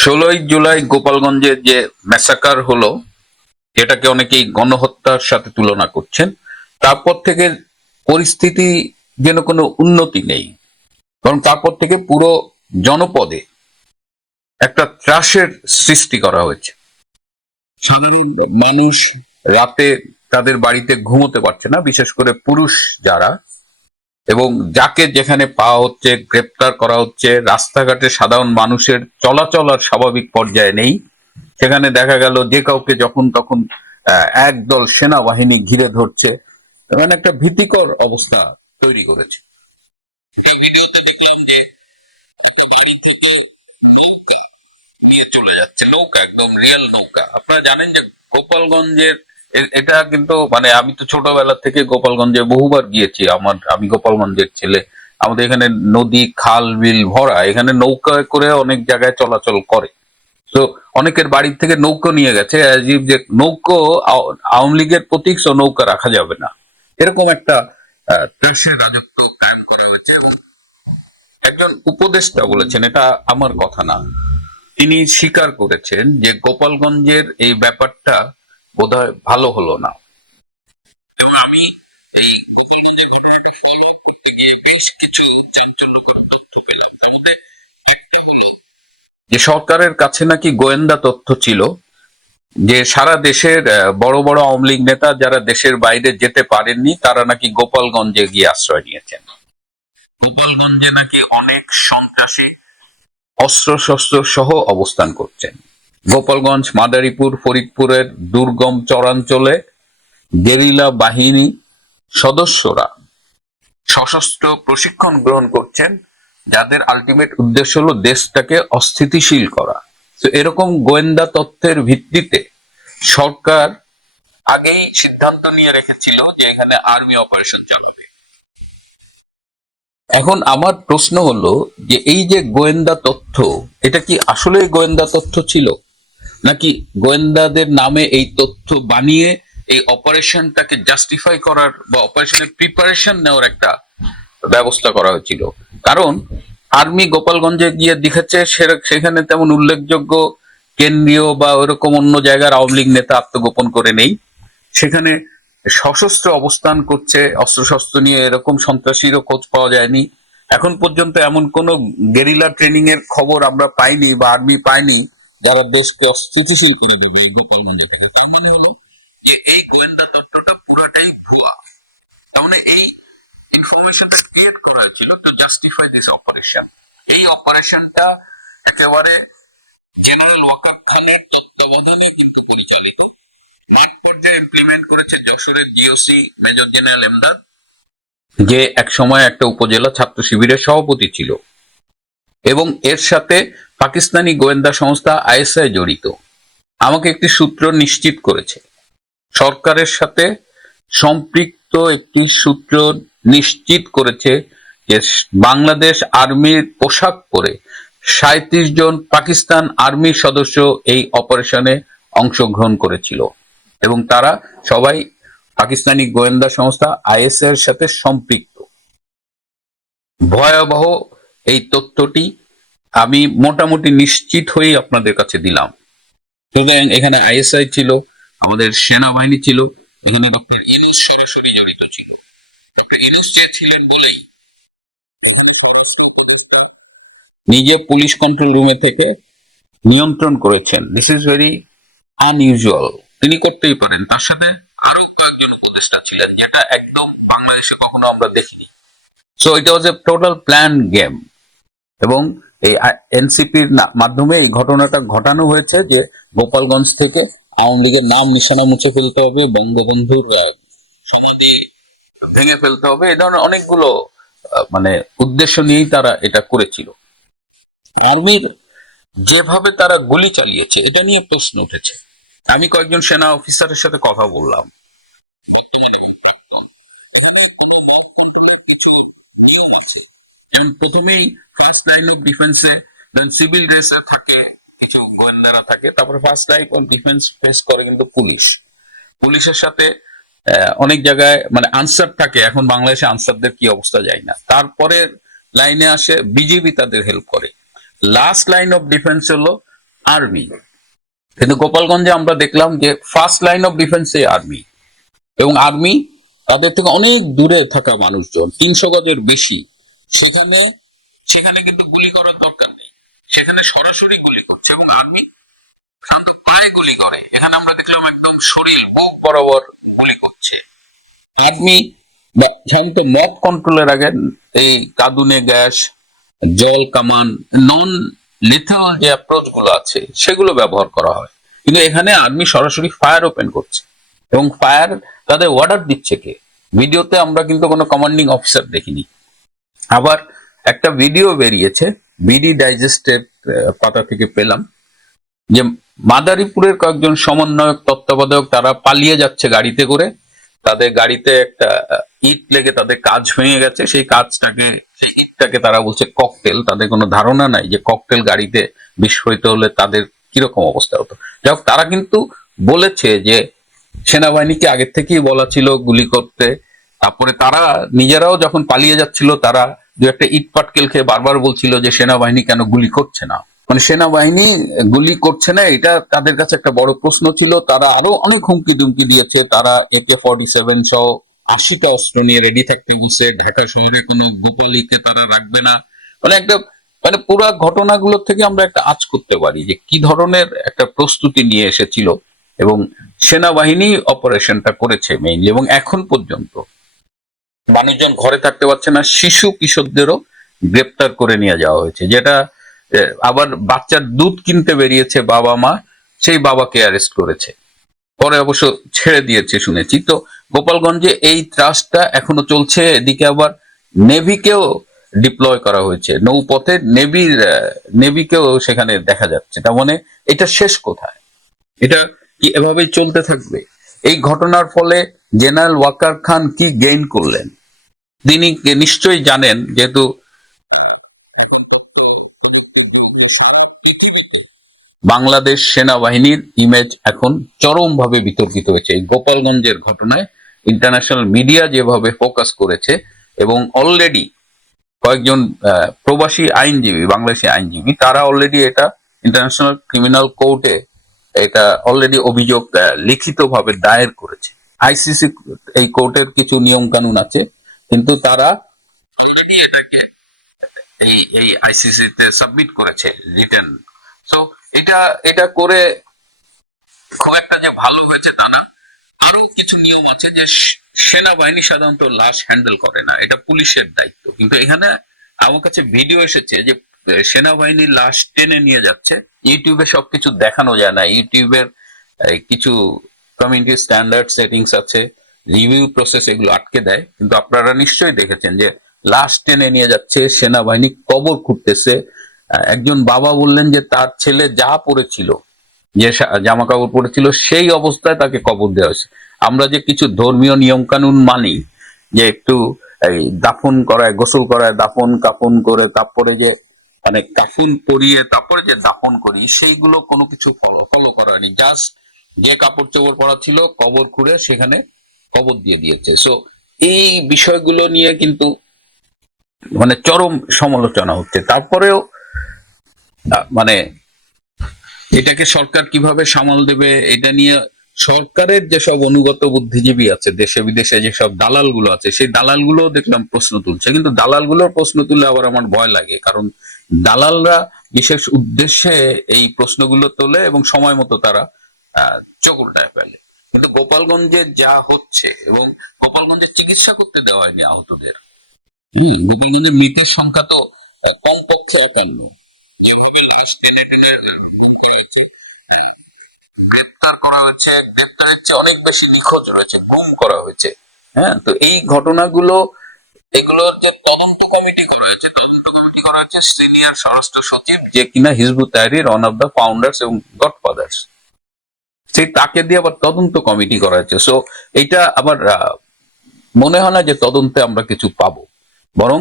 ষোলোই জুলাই গোপালগঞ্জে যে ম্যাসাকার হলো এটাকে অনেকেই গণহত্যার সাথে তুলনা করছেন, তারপর থেকে পরিস্থিতি যেন কোনো উন্নতি নেই। কারণ তারপর থেকে পুরো জনপদে একটা ত্রাসের সৃষ্টি করা হয়েছে। সাধারণ মানুষ রাতে তাদের বাড়িতে ঘুমোতে পারছে না, বিশেষ করে পুরুষ যারা। এবং যাকে যেখানে পাওয়া হচ্ছে, গ্রেপ্তার করা হচ্ছে, রাস্তাঘাটে সাধারণ মানুষের চলাচল আর স্বাভাবিক পর্যায়ে নেই। সেখানে দেখা গেল যে কাউকে যখন তখন একদল সেনাবাহিনী ঘিরে ধরছে মানে একটা ভীতিকর অবস্থা তৈরি করেছে। ভিডিওতে দেখলাম যে নিয়ে চলে যাচ্ছে, নৌকা একদম রিয়েল নৌকা। আপনারা জানেন যে গোপালগঞ্জের এটা কিন্তু মানে আমি তো ছোটবেলা থেকে গোপালগঞ্জে বহুবার গিয়েছি। আমার, আমি গোপালগঞ্জের ছেলে। আমাদের এখানে নদী, খাল, বিল ভরা। এখানে নৌকা করে অনেক জায়গায় চলাচল করে। তো অনেকের বাড়ি থেকে নৌকো নিয়ে গেছে। যে নৌকো আও- আওয়ামী লীগের প্রতীক নৌকা রাখা যাবে না। এরকম একটা দেশের রাজত্ব কায়েম করা হয়েছে এবং একজন উপদেষ্টা বলেছেন, এটা আমার কথা না। তিনি স্বীকার করেছেন যে গোপালগঞ্জের এই ব্যাপারটা বোধহয় ভালো হলো না। এবং আমি এই ঘটনাটা ফলো করতে গিয়ে বেশ কিছু চাঞ্চল্যকর তথ্য পেলাম। তার মধ্যে একটা হলো যে সরকারের কাছে নাকি গোয়েন্দা তথ্য ছিল যে সারা দেশের বড় বড় আওয়ামী লীগ নেতা যারা দেশের বাইরে যেতে পারেননি তারা নাকি গোপালগঞ্জে গিয়ে আশ্রয় নিয়েছেন। গোপালগঞ্জে নাকি অনেক সন্ত্রাসী অস্ত্র শস্ত্র সহ অবস্থান করছেন। গোপালগঞ্জ, মাদারীপুর, ফরিদপুরের দুর্গম চরাঞ্চলে গেরিলা বাহিনী সদস্যরা সশস্ত্র প্রশিক্ষণ গ্রহণ করছেন, যাদের আলটিমেট উদ্দেশ্য হলো দেশটাকে অস্থিতিশীল করা। তো এরকম গোয়েন্দা তথ্যের ভিত্তিতে সরকার আগেই সিদ্ধান্ত নিয়ে রেখেছিল যে এখানে আর্মি অপারেশন চালাবে। এখন আমার প্রশ্ন হলো যে এই যে গোয়েন্দা তথ্য, এটা কি আসলেই গোয়েন্দা তথ্য ছিল? নাকি গোয়েন্দাদের নামে এই তথ্য বানিয়ে এই অপারেশনটাকে জাস্টিফাই করার বা অপারেশনের প্রিপারেশন নেওয়ার একটা ব্যবস্থা করা হয়েছিল? কারণ আর্মি গোপালগঞ্জে গিয়ে দেখেছে সেখানে তেমন উল্লেখযোগ্য কেন্দ্রীয় বা ওরকম অন্য জায়গার আওয়ামী লীগ নেতা আত্মগোপন করে নেই। সেখানে সশস্ত্র অবস্থান করছে, অস্ত্রশস্ত্র নিয়ে এরকম সন্ত্রাসীরও খোঁজ পাওয়া যায়নি। এখন পর্যন্ত এমন কোন গেরিলা ট্রেনিং এর খবর আমরা পাইনি বা আর্মি পাইনি যারা দেশকে অস্থিতিশীল করে দেবে এই গোপালগঞ্জে থেকে তার মানে হলো যে এই গোয়েন্দা তত্ত্বটা পুরোটাই ভুয়া। তার মানে এই ইনফরমেশনটা ক্রিয়েট করা হয়েছিল টু জাস্টিফাই দিস অপারেশন এই অপারেশনটা একেবারে জেনারেল ওয়াকাব খানের তত্ত্বাবধানে কিন্তু পরিচালিত। মাঠ পর্যায়ে ইমপ্লিমেন্ট করেছে যশোরের জিওসি মেজর জেনারেল এমদাদ, যে এক সময় একটা উপজেলা ছাত্র শিবিরের সভাপতি ছিল। এবং এর সাথে পাকিস্তানি গোয়েন্দা সংস্থা আইএসআই জড়িত। আমাকে একটি সূত্র নিশ্চিত করেছে। সরকারের সাথে সম্পৃক্ত একটি সূত্র নিশ্চিত করেছে যে বাংলাদেশ আর্মির পোশাক পরে সাঁত্রিশ জন পাকিস্তান আর্মি সদস্য এই অপারেশনে অংশগ্রহণ করেছিল এবং তারা সবাই পাকিস্তানি গোয়েন্দা সংস্থা আইএস এর সাথে সম্পৃক্ত। ভয়াবহ এই তথ্যটি আমি মোটামুটি নিশ্চিত হয়েই আপনাদের কাছে দিলাম। সুতরাং এখানে আইএসআই ছিল, আমাদের সেনাবাহিনী ছিল, এখানে ডক্টর ইনুস সরাসরি জড়িত ছিল। ডক্টর ইনুস যে ছিলেন বলেই নিজে পুলিশ কন্ট্রোল রুমে থেকে নিয়ন্ত্রণ করেছেন। দিস ইজ ভেরি আনইউজুয়াল তিনি করতেই পারেন। তার সাথে আরও কয়েকজন উপদেষ্টা ছিলেন, যেটা একদম বাংলাদেশে কখনো আমরা দেখিনি। So it was a total plan game এবং এই এনসিপির মাধ্যমে এই ঘটনাটা ঘটানো হয়েছে যে গোপালগঞ্জ থেকে আওয়ামী লীগের নাম নিশানা মুছে ফেলতে হবে, বঙ্গবন্ধুর ভেঙে ফেলতে হবে এই ধরনের অনেকগুলো মানে উদ্দেশ্য নিয়েই তারা এটা করেছিল। আর্মির যেভাবে তারা গুলি চালিয়েছে, এটা নিয়ে প্রশ্ন উঠেছে। আমি কয়েকজন সেনা অফিসারের সাথে কথা বললাম এখানে কোনো মত কন্ট্রোলের কিছু নিয়ম আছে যেমন প্রথমেই ফার্স্ট লাইন অফ ডিফেন্সে সিভিল ড্রেসে থাকে, কিছু গোয়েন্দারা থাকে। তারপরে first line of defence face করে কিন্তু পুলিশ। পুলিশের সাথে অনেক জায়গায় মানে আনসার থাকে, এখন বাংলাদেশে আনসারদের কি অবস্থা যায় না। তারপরে লাইনে আসে বিজেপি তাদের হেল্প করে। লাস্ট লাইন অফ ডিফেন্স হলো আর্মি কিন্তু গোপালগঞ্জে আমরা দেখলাম যে ফার্স্ট লাইন অফ ডিফেন্সে আর্মি এবং আর্মি তাদের থেকে অনেক দূরে থাকা মানুষজন, তিনশো গজের বেশি। সেখানে সেখানে কিন্তু গুলি করার দরকার নেই। সেখানে সরাসরি গুলি করছে এবং আর্মি পায়ে গুলি করে। এখানে আমরা দেখলাম একদম শরীর, বুক বরাবর গুলি করছে। আর্মি সাধারণত কন্ট্রোলের আগে এই কাঁদুনে গ্যাস, জল, কামান, নন লিথাল যে অ্যাপ্রোচগুলো আছে, সেগুলো ব্যবহার করা হয়। কিন্তু এখানে আর্মি সরাসরি ফায়ার ওপেন করছে এবং ফায়ার তাদের অর্ডার দিচ্ছে কে। ভিডিওতে আমরা কিন্তু কোনো কমান্ডিং অফিসার দেখিনি। আবার একটা ভিডিও বেরিয়েছে বিডি ডাইজেস্টের পাতা থেকে পেলাম, যে মাদারীপুরের কয়েকজন সমন্বয়ক, তত্ত্বাবধায়ক তারা পালিয়ে যাচ্ছে গাড়িতে করে। তাদের গাড়িতে একটা ইট লেগে তাদের কাজ ভেঙে গেছে। সেই কাজটাকে, সেই ইটটাকে তারা বলছে ককটেল তাদের কোনো ধারণা নাই যে ককটেল গাড়িতে বিস্ফোরিত হলে তাদের কীরকম অবস্থা হতো। যাই হোক, তারা কিন্তু বলেছে যে সেনাবাহিনীকে আগের থেকেই বলা ছিল গুলি করতে। তারপরে তারা নিজেরাও যখন পালিয়ে যাচ্ছিল, তারা দু একটা ইট পাটকেল খেয়ে বারবার বলছিল যে সেনাবাহিনী কেন গুলি করছে না। মানে সেনাবাহিনী গুলি করছে না, এটা তাদের কাছে একটা বড় প্রশ্ন ছিল। তারা আরও অনেক হুমকি দুমকি দিয়েছে। তারা একে ফর্টি সেভেন সহ আশিটা অস্ত্র নিয়ে রেডি থাকতে বসে ঢাকা শহরে কোনো গোপালীকে তারা রাখবে না। মানে একটা মানে পুরো ঘটনাগুলো থেকে আমরা একটা আজ করতে পারি যে কি ধরনের একটা প্রস্তুতি নিয়ে এসেছিল এবং সেনাবাহিনী অপারেশনটা করেছে মেইনলি এবং এখন পর্যন্ত। মানুষজন ঘরে থাকতে পারছে না, শিশু কিশোরদেরও গ্রেপ্তার করে নিয়ে যাওয়া হয়েছে, যেটা আবার বাচ্চার দুধ কিনতে বেরিয়েছে বাবা মা, সেই বাবাকে অ্যারেস্ট করেছে। পরে অবশ্য ছেড়ে দিয়েছে শুনেছি। তো গোপালগঞ্জে এই ত্রাসটা এখনও চলছে, এদিকে আবার নেভিকেও ডিপ্লয় করা হয়েছে। নৌপথে নেভির নেভিকেও সেখানে দেখা যাচ্ছে। তার মানে এটা শেষ কোথায়? এটা কি এভাবেই চলতে থাকবে? এই ঘটনার ফলে জেনারেল ওয়াকার খান কি গেইন করলেন? তিনি নিশ্চয়ই জানেন যেহেতু বাংলাদেশ সেনাবাহিনীর ইমেজ এখন চরমভাবে বিতর্কিত হয়েছে। গোপালগঞ্জের ঘটনায় ইন্টারন্যাশনাল মিডিয়া যেভাবে ফোকাস করেছে এবং অলরেডি কয়েকজন প্রবাসী আইনজীবী, বাংলাদেশি আইনজীবী, তারা অলরেডি এটা ইন্টারন্যাশনাল ক্রিমিনাল কোর্টে এটা অলরেডি অভিযোগ লিখিতভাবে দায়ের করেছে। আইসিসি এই কোর্টের কিছু নিয়ম কানুন আছে। কিন্তু তারা অলরেডি এটাকে এই এই আইসিসি তে সাবমিট করেছে রিটার্ন সো এটা এটা করে খুব একটা যে ভালো হয়েছে তা না। আরও কিছু নিয়ম আছে যে সেনাবাহিনী সাধারণত লাশ হ্যান্ডেল করে না। এটা পুলিশের দায়িত্ব। কিন্তু এখানে আমার কাছে ভিডিও এসেছে যে, সেনাবাহিনী লাশ টেনে নিয়ে যাচ্ছে। ইউটিউবে সবকিছু দেখানো যায় না। ইউটিউবের কিছু কমিউনিটি স্ট্যান্ডার্ড সেটিংস আছে। রিভিউ প্রসেস এগুলো আটকে দেয়। কিন্তু আপনারা নিশ্চয়ই দেখেছেন যে লাশ টেনে নিয়ে যাচ্ছে, সেনাবাহিনী কবর খুঁড়তেছে। একজন বাবা বললেন যে তার ছেলে যা পড়েছিল, যে জামা কাপড় পরেছিল সেই অবস্থায় তাকে কবর দেওয়া হয়েছে। আমরা যে কিছু ধর্মীয় নিয়ম কানুন মানি, যে একটু দাফন করায়, গোসল করায়, দাফন, কাফন করে, তারপরে যে মানে কাফন পরিয়ে, তারপরে যে দাফন করি, সেইগুলো কোনো কিছু ফলো ফলো করা হয়নি। জাস্ট যে কাপড় চোপড় পরা ছিল, কবর খুঁড়ে সেখানে কবর দিয়ে দিয়েছে। সো এই বিষয়গুলো নিয়ে কিন্তু মানে চরম সমালোচনা হচ্ছে। তারপরেও মানে এটাকে সরকার কীভাবে সামাল দেবে, এটা নিয়ে সরকারের যেসব অনুগত বুদ্ধিজীবী আছে, দেশে বিদেশে যেসব দালালগুলো আছে, সেই দালালগুলো দেখলাম প্রশ্ন তুলছে। কিন্তু দালালগুলোর প্রশ্ন তুললে আবার আমার ভয় লাগে, কারণ দালালরা বিশেষ উদ্দেশ্যে এই প্রশ্নগুলো তোলে এবং সময় মতো তারা চোখ ফেলে। কিন্তু গোপালগঞ্জে যা হচ্ছে এবং গোপালগঞ্জে চিকিৎসা করতে দেওয়া হয়নি আহতদের। হম গোপালগঞ্জের মৃতের সংখ্যা তো কমপক্ষে একান্ন যেভাবে লাশ টেনে টেনে গ্রেপ্তার করা হয়েছে গ্রেপ্তারের চেয়ে অনেক বেশি নিখোঁজ রয়েছে গুম করা হয়েছে। হ্যাঁ তো এই ঘটনাগুলো এগুলোর যে তদন্ত কমিটি করা হয়েছে তদন্ত কমিটি করা হয়েছে সিনিয়র স্বরাষ্ট্র সচিব যে কিনা Hizbut Tahrir one of the founders এবং গডফাদার্স সেই তাকে দিয়ে আবার তদন্ত কমিটি করা হয়েছে। সো এটা আবার মনে হয় না যে তদন্তে আমরা কিছু পাবো। বরং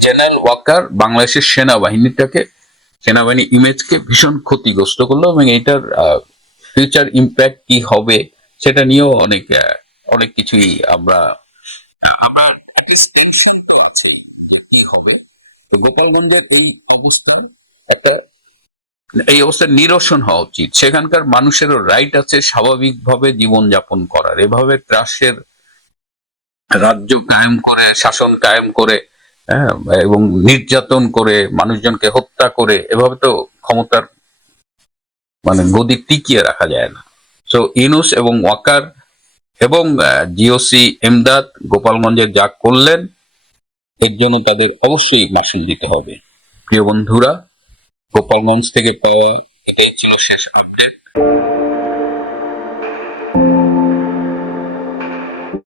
জেনারেল ওয়াকার বাংলাদেশের সেনাবাহিনীটাকে, সেনাবাহিনী ইমেজকে ভীষণ ক্ষতিগ্রস্ত করল এবং এটার ফিউচার ইম্প্যাক্ট কি হবে সেটা নিয়েও অনেক অনেক কিছুই আমরা আছে কি হবে। তো গোপালগঞ্জের এই অবস্থায় একটা এই অবস্থায় নিরসন হওয়া উচিত। সেখানকার মানুষেরও রাইট আছে স্বাভাবিকভাবে জীবন যাপন করার। এভাবে ত্রাসের রাজ্য কায়েম করে শাসন কায়েম করে হ্যাঁ, এবং নির্যাতন করে মানুষজনকে হত্যা করে এভাবে তো ক্ষমতার মানে গদি টিকিয়ে রাখা যায় না। তো ইনুস এবং ওয়াকার এবং জিওসি এমদাদ গোপালগঞ্জে যা করলেন এর জন্য তাদের অবশ্যই মাসুল দিতে হবে। প্রিয় বন্ধুরা গোপালগঞ্জ থেকে পাওয়া এটাই ছিল শেষ আপডেট